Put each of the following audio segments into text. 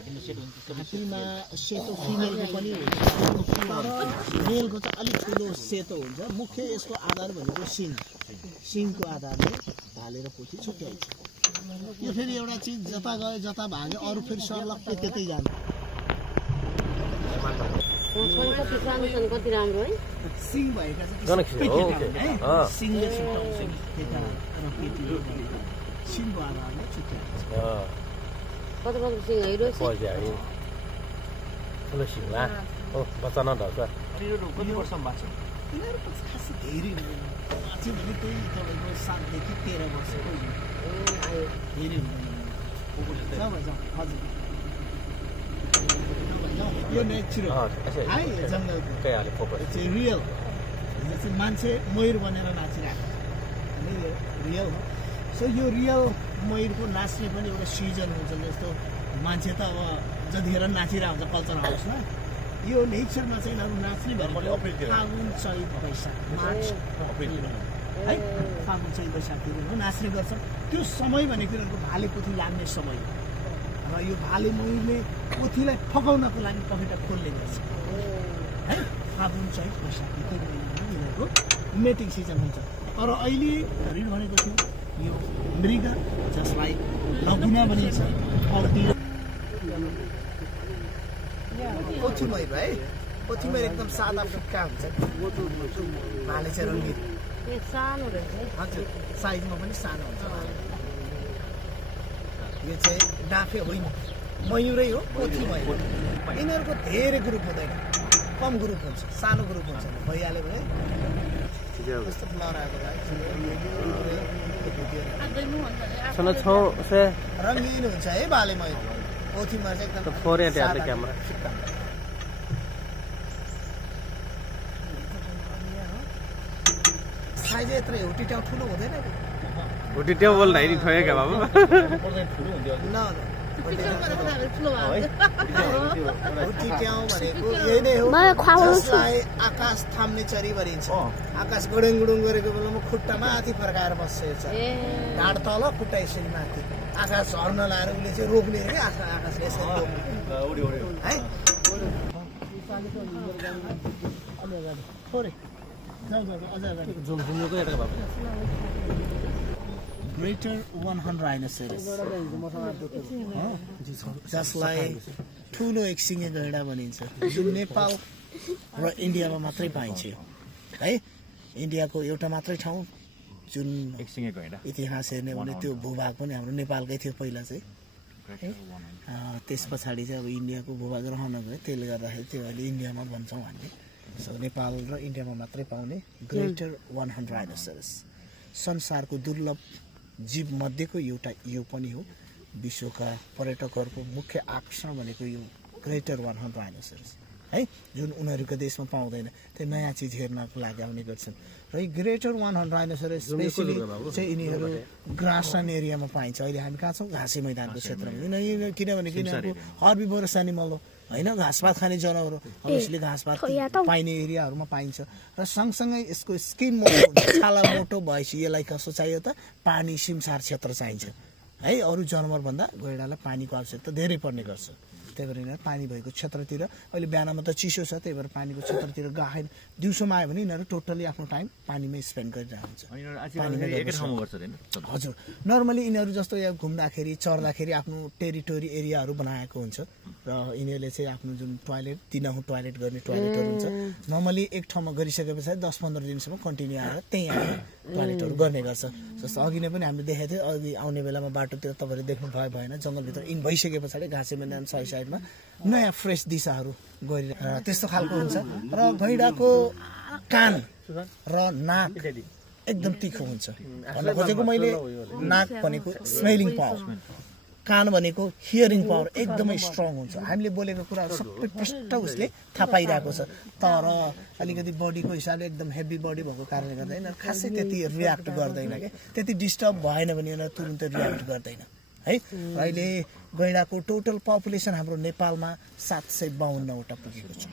हात्तीमा सेतो फिमेलको पनि हुन्छ तर मेलको चाहिँ अलिक ठुलो सेतो हुन्छ मुख्य यसको आधार भनेको सिङको आधारले ढालेर पोथी छुट्याइन्छ यो फेरि एउटा चिज जता गयो जता भाग्यो अरू फेरि सर्लक्कै त्यतै जान्छ कति राम्रो है सिङ भएका सिङले छुट्याउँछ केटा र केटीले सिङको आधारले छुट्याइन्छ कति सिङ हेरो ठुलो सिङ ला ओ बच्चा नढल्छ कति वर्षमा बाँच्छ यिनीहरू खासै धेरै बाँच्यो भने त्यही तपाईँको 7 देखि 13 वर्षको धेरै हुँदैन हजुर यो नेचुरल है जङ्गलको चाहिँ रियल यो चाहिँ मान्छे मयूर बनेर नाचिरहेको रियल हो सो यो रियल मयूरको नाच्ने पनि एउटा सिजन हुन्छ जस्तो मान्छे त अब जतिखेर नाचिरहेको हुन्छ कल्चर हाउसमा यो नेचरमा चाहिँ यिनीहरू नाच्ने भनेको फागुन चैत वैशाख मार्च है फागुन चैत वैशाखतिर नाच्ने गर्छ त्यो समय भनेको यिनीहरूको भाले पोथी लाग्ने समय हो र यो भाले मयूरले पोथीलाई फकाउनको लागि पखेटा खोल्ने गर्छ है फागुन चैत वैशाख त्यो महिनामा यिनीहरूको मेटिङ सिजन हुन्छ तर अहिले ऋण भनेको थियो यो मृग जसलाई लघुना भनिन्छ पोथी मयूर है पोथी मयूर एकदम सादा फिक्का हुन्छ भाले चाहिँ रङ्गित हजुर साइजमा पनि सानो हुन्छ यो चाहिँ डाफे होइन मयूरै हो पोथी मयूर यिनीहरूको धेरै ग्रुप हुँदैन कम ग्रुप हुन्छ सानो ग्रुप हुन्छ भइहाल्यो भने कस्तो फ्लर आएको रङ्गिन हुन्छ है भाले मयूर पोथीमा चाहिँ एकदम साइज यत्रो हुटिट्याउ ठुलो हुँदैन हुटिट्याउ बोल्दा हेरि ठोयो क्या बाबु हुटिट्याउ भनेको यही नै हो जसलाई आकाश थाम्ने चरी भनिन्छ आकाश गुडुङ गुडुङ गरेको बेलामा खुट्टा माथि फर्काएर बसेछ ढाड तल खुट्टा यसरी माथि आकाश झर्न लाएर उसले चाहिँ रोक्ने अरे आकाशले यसरी ग्रेटर 100 राइनोसेरस जसलाई ठुलो एकसिङे गैंडा भनिन्छ जुन नेपाल र इन्डियामा मात्रै पाइन्छ है इन्डियाको एउटा मात्रै ठाउँ जुन एकसिङे गैंडा इतिहास हेर्ने भने त्यो भूभाग पनि हाम्रो नेपालकै थियो पहिला चाहिँ त्यस पछाडि चाहिँ अब इन्डियाको भूभाग रहन गयो त्यसले गर्दाखेरि त्यो अहिले इन्डियामा भन्छौँ हामीले सो नेपाल र इन्डियामा मात्रै पाउने ग्रेटर 100 राइनोसेरस संसारको दुर्लभ जीव मध्येको एउटा यो पनि हो विश्वका पर्यटकहरूको मुख्य आकर्षण भनेको यो ग्रेटर 100 राइनोसेरस है जुन उनीहरूको देशमा पाउँदैन त्यो नयाँ चिज हेर्नको लागि आउने गर्छन् र यो ग्रेटर 100 राइनोसेरस स्पेशली चाहिँ यिनीहरू ग्रासल्यान्ड एरियामा पाइन्छ अहिले हामी कहाँ छौँ घाँसे मैदानको क्षेत्रमा किनभने यिनीहरूको हर्बिभोरस एनिमल हो होइन घाँसपात खाने जनावर हो यसले घाँसपात पाइने एरियाहरूमा पाइन्छ र सँगसँगै यसको स्किन मोटो छाला मोटो भएपछि यसलाई कसो चाहियो त पानी सिमसार क्षेत्र चाहिन्छ है अरू जनावरभन्दा गैंडालाई पानीको आवश्यकता धेरै पर्ने गर्छ त्यही भएर यिनीहरू पानी भएको क्षेत्रतिर अहिले बिहानमा त चिसो छ त्यही भएर पानीको क्षेत्रतिर गएन दिउँसोमा आयो भने यिनीहरू टोटली आफ्नो टाइम पानीमै स्पेन्ड गरिरहन्छ हजुर नर्मली यिनीहरू जस्तो यहाँ घुम्दाखेरि चढ्दाखेरि आफ्नो टेरिटोरी एरियाहरू बनाएको हुन्छ र यिनीहरूले चाहिँ आफ्नो जुन टोयलेट दिनहुँ टोयलेट गर्ने टोयलेटहरू हुन्छ नर्मली एक ठाउँमा गरिसके पछाडि 10-15 दिनसम्म कन्टिन्यू आएर त्यहीँ आएर टोयलेटहरू गर्ने गर्छ जस्तो अघि नै पनि हामीले देखेको थियो अघि आउने बेलामा बाटोतिर तपाईँले देख्नु भएन जङ्गलभित्र इन भइसके पछाडि घाँसे मैदान साइडमा नयाँ फ्रेस दिशाहरू गरि त्यस्तो खालको हुन्छ र गैंडाको कान र नाक एकदम तीखो हुन्छ भन्न खोजेको मैले नाक भनेको स्मेलिङ पावर कान भनेको हियरिङ पावर एकदमै स्ट्रङ हुन्छ हामीले बोलेको कुराहरू सबै प्रष्ट उसले थाहा पाइरहेको छ तर अलिकति बडीको हिसाबले एकदम हेभी बडी भएको कारणले गर्दा यिनीहरू खासै त्यति रियाक्ट गर्दैन क्या त्यति डिस्टर्ब भएन भने यिनीहरू तुरुन्तै रियाक्ट गर्दैन है अहिले गैंडाको टोटल पपुलेसन हाम्रो नेपालमा 752 वटा पुगेको छ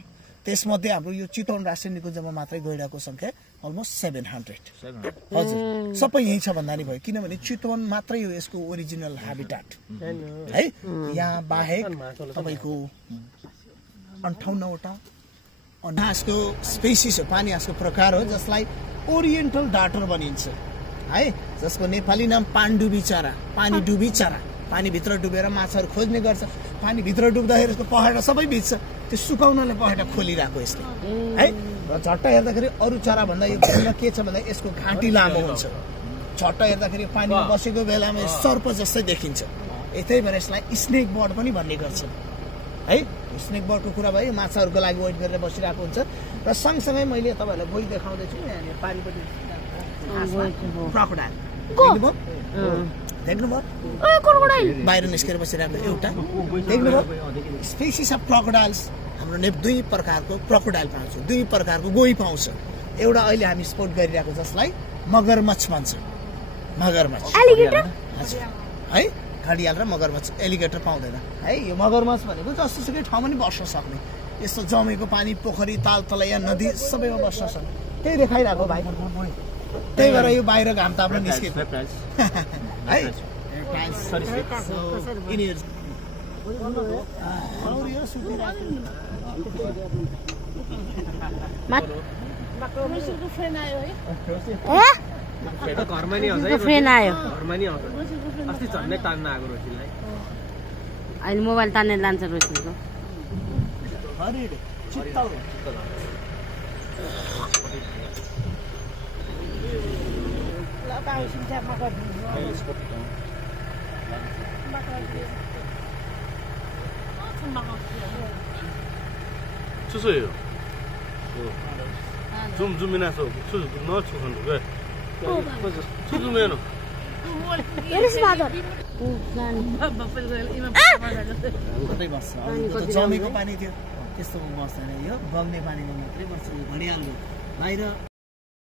त्यसमध्ये हाम्रो यो चितवन राष्ट्रिय निकुञ्जमा मात्रै गैंडाको संख्या अलमोस्ट 700 हजुर सबै यही छ भन्दा नि भयो किनभने चितवन मात्रै हो यसको ओरिजिनल ह्याबिटाट है यहाँ बाहेक तपाईको 58वटा हाँसको स्पेसिस हो पानी हाँसको प्रकार हो जसलाई ओरिएन्टल डार्टर भनिन्छ है जसको नेपाली नाम पाण्डुबी चरा पानी डुबी चरा पानी भित्र डुबेर माछाहरू खोज्ने गर्छ पानी भित्र डुब्दाखेरि यसको पखेटा सबै भिज्छ त्यो सुकाउनले पखेटा खोलिरहेको यसले है र झट्ट हेर्दाखेरि अरू चरा भन्दा यो किन के छ भन्दा यसको घाँटी लामो हुन्छ झट्ट हेर्दाखेरि पानीमा बसेको बेलामा सर्प जस्तै देखिन्छ यतै भएर यसलाई स्नेक बर्ड पनि भन्ने गर्छ है स्नेक बर्डको कुरा भयो माछाहरूको लागि वेट गरेर बसिरहेको हुन्छ र सँगसँगै मैले तपाईँहरूलाई गोही देखाउँदैछु यहाँनिर पारिपट्टि क्रोकोडाइल देख्नुभयो बाहिर निस्केर बसिरहेको एउटा देख्नुभयो स्पेसिस अफ क्रोकोडाइल्स हाम्रो दुई प्रकारको क्रोकोडाइल पाउँछ दुई प्रकारको गोही पाउँछ एउटा अहिले हामी स्पोर्ट गरिरहेको जसलाई मगरमच्छ भन्छ मगरमच्छ हजुर है घडियाल र मगरमच्छ एलिगेटर पाउँदैन है यो मगरमच्छ भनेको जसोसुकै ठाउँमा नि बस्न सक्ने यस्तो जमेको पानी पोखरी ताल तलैया नदी सबैमा बस्न सक्ने त्यही देखाइरहेको भाइ त्यही भएर यो बाहिर घाम ताप्न निस्केको है घरमा नि आउँछ फ्रेन्ड आयो घरमा नि आउँछ अस्ति झन्डै तान्न आएको रोशीलाई अहिले मोबाइल तानेर लान्छ रोशीको 추수예요. 좀 이나서 추수 넣어 추수는 왜? 추수면은 Eles nadam. कतै बस्छ जमेको पानी थियो त्यस्तोमा बस्दैन यो बग्ने पानीमा मात्रै बस्छ घडियाल बाहिर